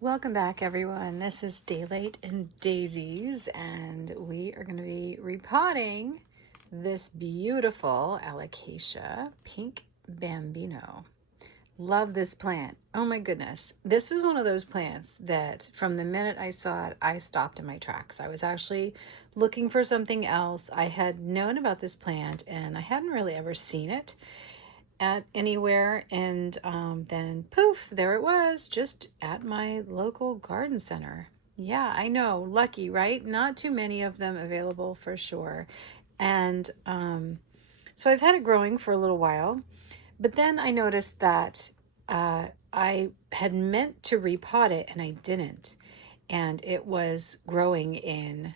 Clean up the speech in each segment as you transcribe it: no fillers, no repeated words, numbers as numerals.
Welcome back, everyone. This is Daylight and Daisies, and we are going to be repotting this beautiful Alocasia Pink Bambino. Love this plant. Oh my goodness. This was one of those plants that from the minute I saw it, I stopped in my tracks. I was actually looking for something else. I had known about this plant and I hadn't really ever seen it at anywhere, and then poof, there it was, just at my local garden center. Yeah, I know, lucky, right? Not too many of them available for sure. And so I've had it growing for a little while, but then I noticed that I had meant to repot it and I didn't, and it was growing in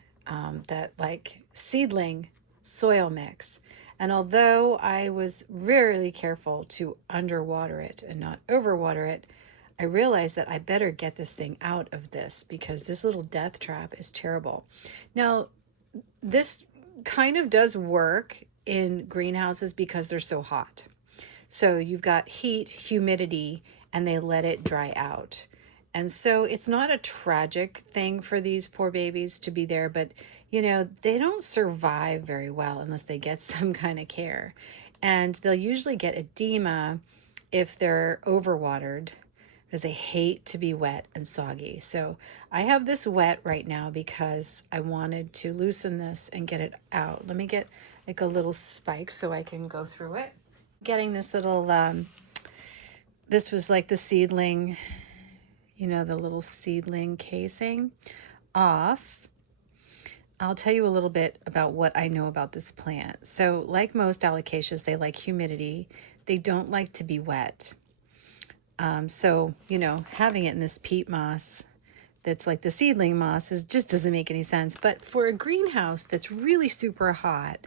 that like seedling soil mix. And although I was really careful to underwater it and not overwater it, I realized that I better get this thing out of this because this little death trap is terrible. Now, this kind of does work in greenhouses because they're so hot. So you've got heat, humidity, and they let it dry out. And so it's not a tragic thing for these poor babies to be there, but they don't survive very well unless they get some kind of care. And they'll usually get edema if they're overwatered because they hate to be wet and soggy. So I have this wet right now because I wanted to loosen this and get it out. Let me get like a little spike so I can go through it. Getting this little, this was like the seedling, the little seedling casing off. I'll tell you a little bit about what I know about this plant. So like most alocasias, they like humidity. They don't like to be wet. So, having it in this peat moss that's like the seedling moss just doesn't make any sense. But for a greenhouse that's really super hot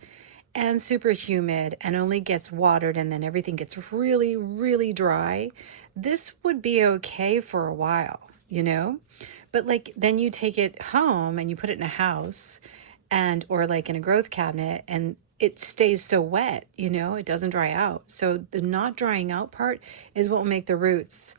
and super humid and only gets watered and then everything gets really, really dry, this would be okay for a while. But like then you take it home and you put it in a house or like in a growth cabinet and it stays so wet, it doesn't dry out. So the not drying out part is what will make the roots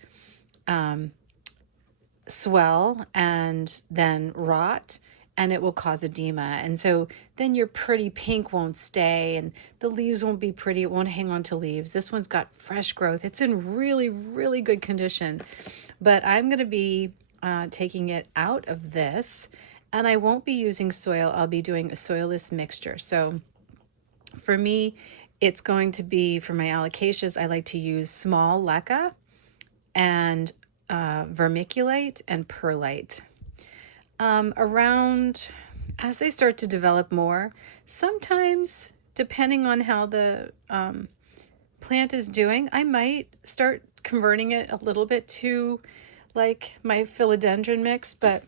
swell and then rot, and it will cause edema. And so then your pretty pink won't stay and the leaves won't be pretty. It won't hang on to leaves. This one's got fresh growth. It's in really, really good condition. But I'm going to be taking it out of this, and I won't be using soil. I'll be doing a soilless mixture. So for me, it's going to be, for my alocasias, I like to use small leca and vermiculite and perlite. Around as they start to develop more, sometimes depending on how the plant is doing, I might start converting it a little bit to like my philodendron mix, but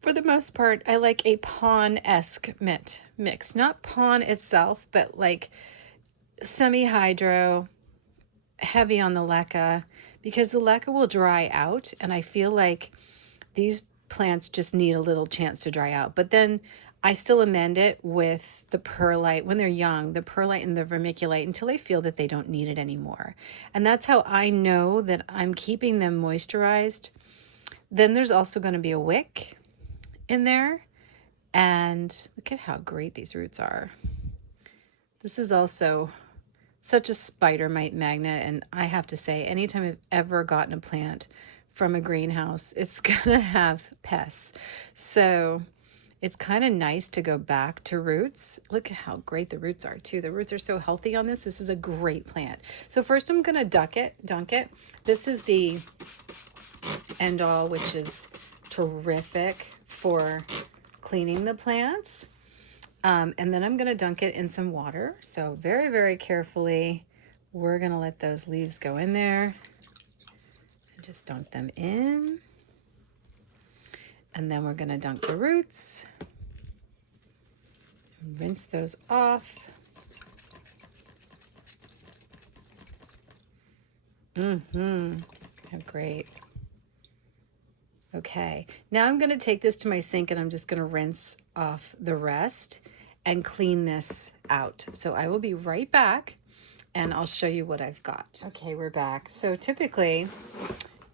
for the most part, I like a pond-esque mix. Not pond itself, but like semi-hydro, heavy on the leca, because the leca will dry out, and I feel like these plants just need a little chance to dry out. But then I still amend it with the perlite when they're young, the perlite and the vermiculite, until I feel that they don't need it anymore. And that's how I know that I'm keeping them moisturized. Then there's also going to be a wick in there. And look at how great these roots are. This is also such a spider mite magnet. And I have to say, anytime I've ever gotten a plant from a greenhouse, it's gonna have pests. So it's kind of nice to go back to roots. Look at how great the roots are too. The roots are so healthy on this. This is a great plant. So first I'm gonna dunk it. This is the end all, which is terrific for cleaning the plants. And then I'm gonna dunk it in some water. So very, very carefully, we're gonna let those leaves go in there. Just dunk them in. And then we're going to dunk the roots. Rinse those off. How great. Okay, now I'm going to take this to my sink and I'm just going to rinse off the rest and clean this out. So I will be right back and I'll show you what I've got. Okay, we're back. So typically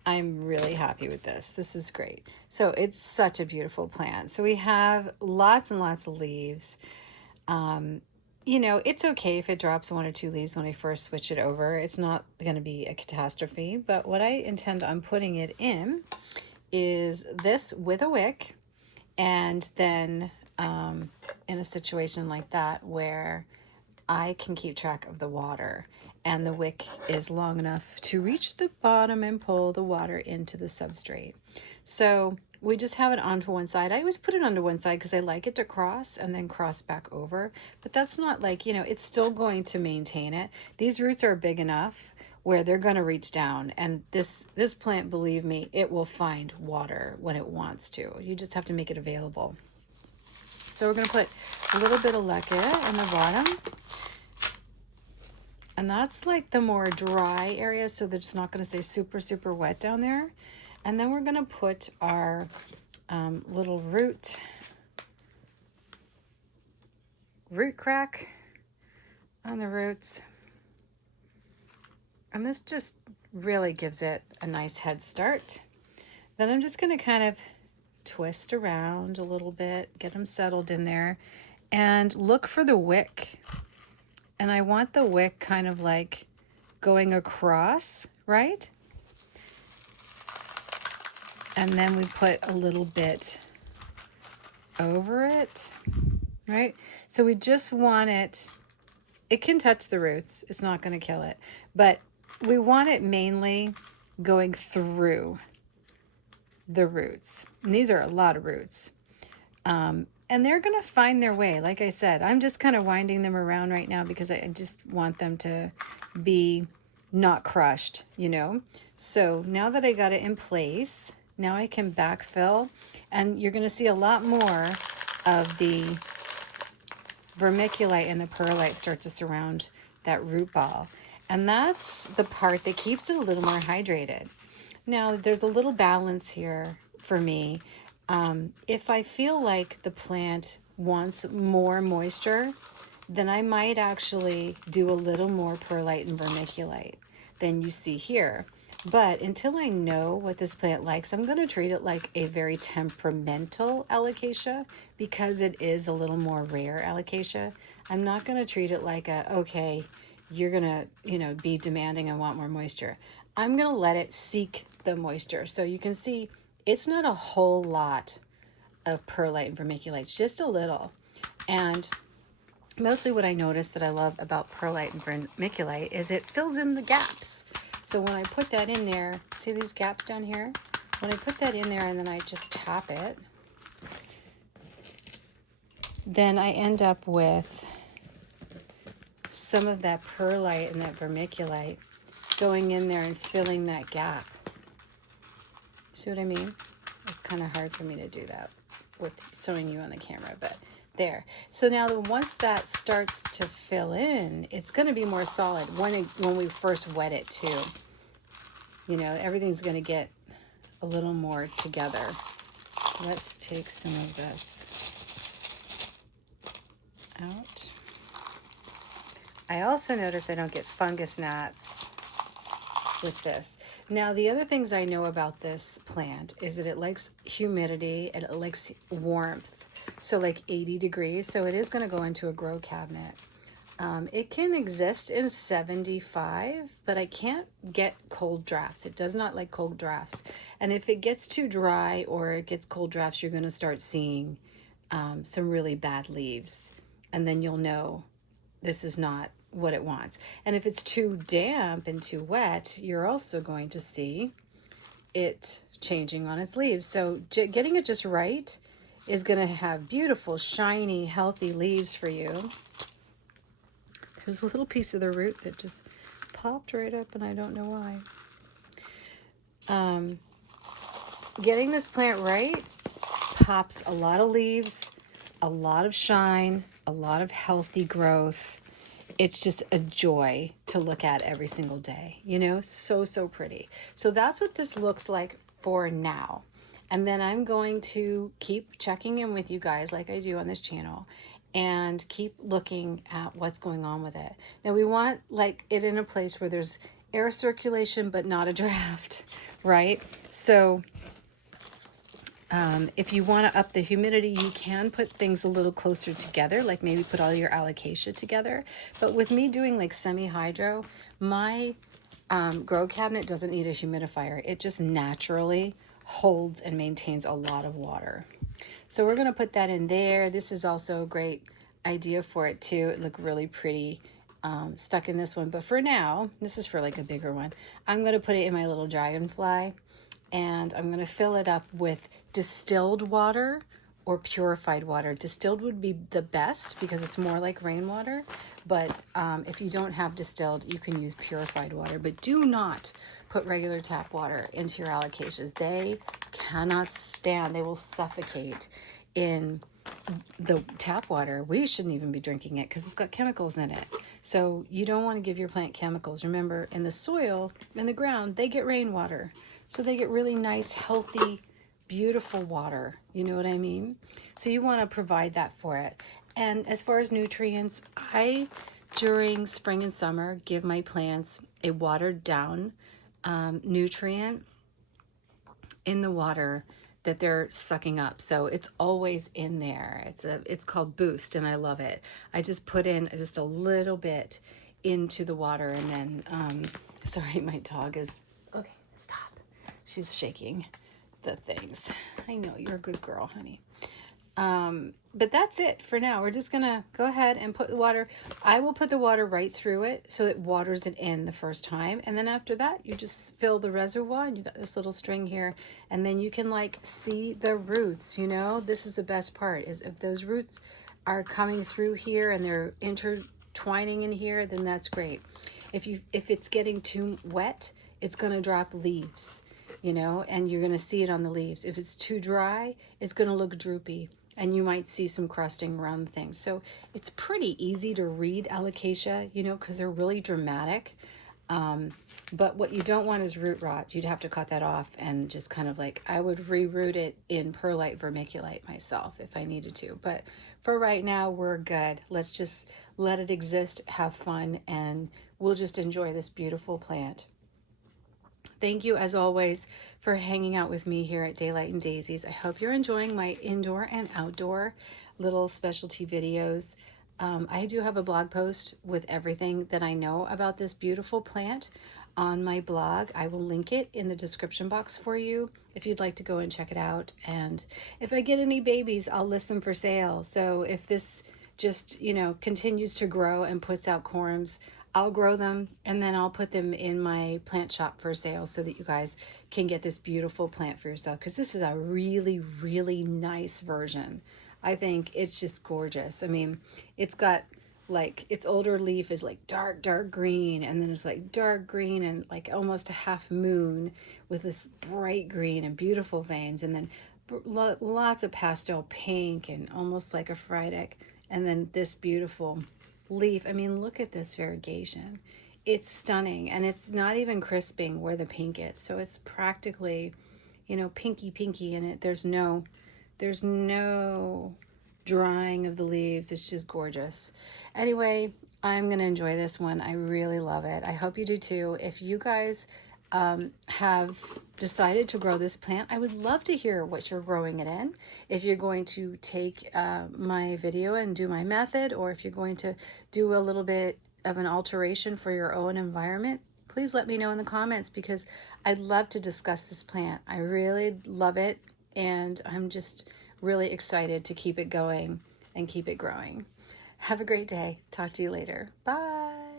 I'm really happy with this. This is great. So it's such a beautiful plant. So we have lots and lots of leaves. You know, it's okay if it drops 1 or 2 leaves when I first switch it over. It's not going to be a catastrophe. But what I intend on putting it in is this with a wick, and then in a situation like that where I can keep track of the water and the wick is long enough to reach the bottom and pull the water into the substrate. So we just have it onto one side. I always put it onto one side because I like it to cross and then cross back over, but that's not like, you know, it's still going to maintain it. These roots are big enough where they're going to reach down, and this plant, believe me, it will find water when it wants to. You just have to make it available. So we're going to put a little bit of leca in the bottom. And that's like the more dry area, so they're just not going to stay super, super wet down there. And then we're going to put our little root crack on the roots. And this just really gives it a nice head start. Then I'm just going to kind of twist around a little bit, get them settled in there, and look for the wick. And I want the wick kind of like going across, right? And then we put a little bit over it, right? So we just want it, it can touch the roots, it's not going to kill it, but we want it mainly going through the roots. And these are a lot of roots. And they're going to find their way. Like I said, I'm just kind of winding them around right now because I just want them to be not crushed, you know. So now that I got it in place, now I can backfill, and you're going to see a lot more of the vermiculite and the perlite start to surround that root ball. And that's the part that keeps it a little more hydrated. Now, there's a little balance here for me. If I feel like the plant wants more moisture, then I might actually do a little more perlite and vermiculite than you see here. But until I know what this plant likes, I'm going to treat it like a very temperamental alocasia because it is a little more rare alocasia. I'm not going to treat it like a, okay, you're going to, you know, be demanding and want more moisture. I'm going to let it seek the moisture. So you can see it's not a whole lot of perlite and vermiculite, just a little. And mostly what I notice that I love about perlite and vermiculite is it fills in the gaps. So when I put that in there, see these gaps down here? When I put that in there and then I just tap it, then I end up with some of that perlite and that vermiculite going in there and filling that gap. See what I mean? It's kind of hard for me to do that with showing you on the camera, but there. So now once that starts to fill in, it's going to be more solid when we first wet it too. You know, everything's going to get a little more together. Let's take some of this out. I also notice I don't get fungus gnats with this. Now, the other things I know about this plant is that it likes humidity and it likes warmth. So like 80 degrees. So it is going to go into a grow cabinet. It can exist in 75, but I can't get cold drafts. It does not like cold drafts. And if it gets too dry or it gets cold drafts, you're going to start seeing some really bad leaves. And then you'll know this is not what it wants. And if it's too damp and too wet, you're also going to see it changing on its leaves. So getting it just right is going to have beautiful, shiny, healthy leaves for you. There's a little piece of the root that just popped right up and I don't know why. Getting this plant right pops a lot of leaves, a lot of shine, a lot of healthy growth. It's just a joy to look at every single day, you know, so, so pretty. So that's what this looks like for now. And then I'm going to keep checking in with you guys like I do on this channel and keep looking at what's going on with it. Now we want like it in a place where there's air circulation, but not a draft, right? So if you want to up the humidity, you can put things a little closer together, like maybe put all your alocasia together. But with me doing like semi-hydro, my grow cabinet doesn't need a humidifier. It just naturally holds and maintains a lot of water. So we're going to put that in there. This is also a great idea for it too. It looked really pretty stuck in this one. But for now, this is for like a bigger one. I'm going to put it in my little dragonfly, and I'm going to fill it up with distilled water or purified water. Distilled would be the best because it's more like rainwater. But if you don't have distilled, you can use purified water. But do not put regular tap water into your alocasias. They cannot stand, they will suffocate in the tap water. We shouldn't even be drinking it because it's got chemicals in it. So you don't want to give your plant chemicals. Remember, in the soil, in the ground, they get rainwater. So they get really nice, healthy, beautiful water. You know what I mean? So you want to provide that for it. And as far as nutrients, I, during spring and summer, give my plants a watered down nutrient in the water that they're sucking up. So it's always in there. It's called Boost, and I love it. I just put in just a little bit into the water, and then sorry, my dog is okay, stop. She's shaking the things. I know you're a good girl, honey. But that's it for now. We're just gonna go ahead and put the water. I will put the water right through it so it waters it in the first time. And then after that, you just fill the reservoir, and you got this little string here. And then you can like see the roots, you know, this is the best part, is if those roots are coming through here and they're intertwining in here, then that's great. If it's getting too wet, it's gonna drop leaves, you know, and you're gonna see it on the leaves. If it's too dry, it's gonna look droopy, and you might see some crusting around the things. So it's pretty easy to read alocasia, you know, because they're really dramatic. But what you don't want is root rot. You'd have to cut that off and just kind of like, I would reroot it in perlite vermiculite myself if I needed to. But for right now, we're good. Let's just let it exist, have fun, and we'll just enjoy this beautiful plant. Thank you, as always, for hanging out with me here at Daylight and Daisies. I hope you're enjoying my indoor and outdoor little specialty videos. I do have a blog post with everything that I know about this beautiful plant on my blog. I will link it in the description box for you if you'd like to go and check it out. And if I get any babies, I'll list them for sale. So if this just, you know, continues to grow and puts out corms, I'll grow them, and then I'll put them in my plant shop for sale so that you guys can get this beautiful plant for yourself, because this is a really, really nice version. I think it's just gorgeous. I mean, it's got like, its older leaf is like dark, dark green, and then it's like dark green and like almost a half moon with this bright green and beautiful veins, and then lots of pastel pink and almost like a Friedek, and then this beautiful leaf. I mean, look at this variegation. It's stunning, and it's not even crisping where the pink is. So it's practically, you know, pinky in it. There's no drying of the leaves. It's just gorgeous. Anyway, I'm going to enjoy this one. I really love it. I hope you do too. If you guys have decided to grow this plant, I would love to hear what you're growing it in. If you're going to take my video and do my method, or if you're going to do a little bit of an alteration for your own environment, please let me know in the comments, because I'd love to discuss this plant. I really love it, and I'm just really excited to keep it going and keep it growing. Have a great day. Talk to you later. Bye.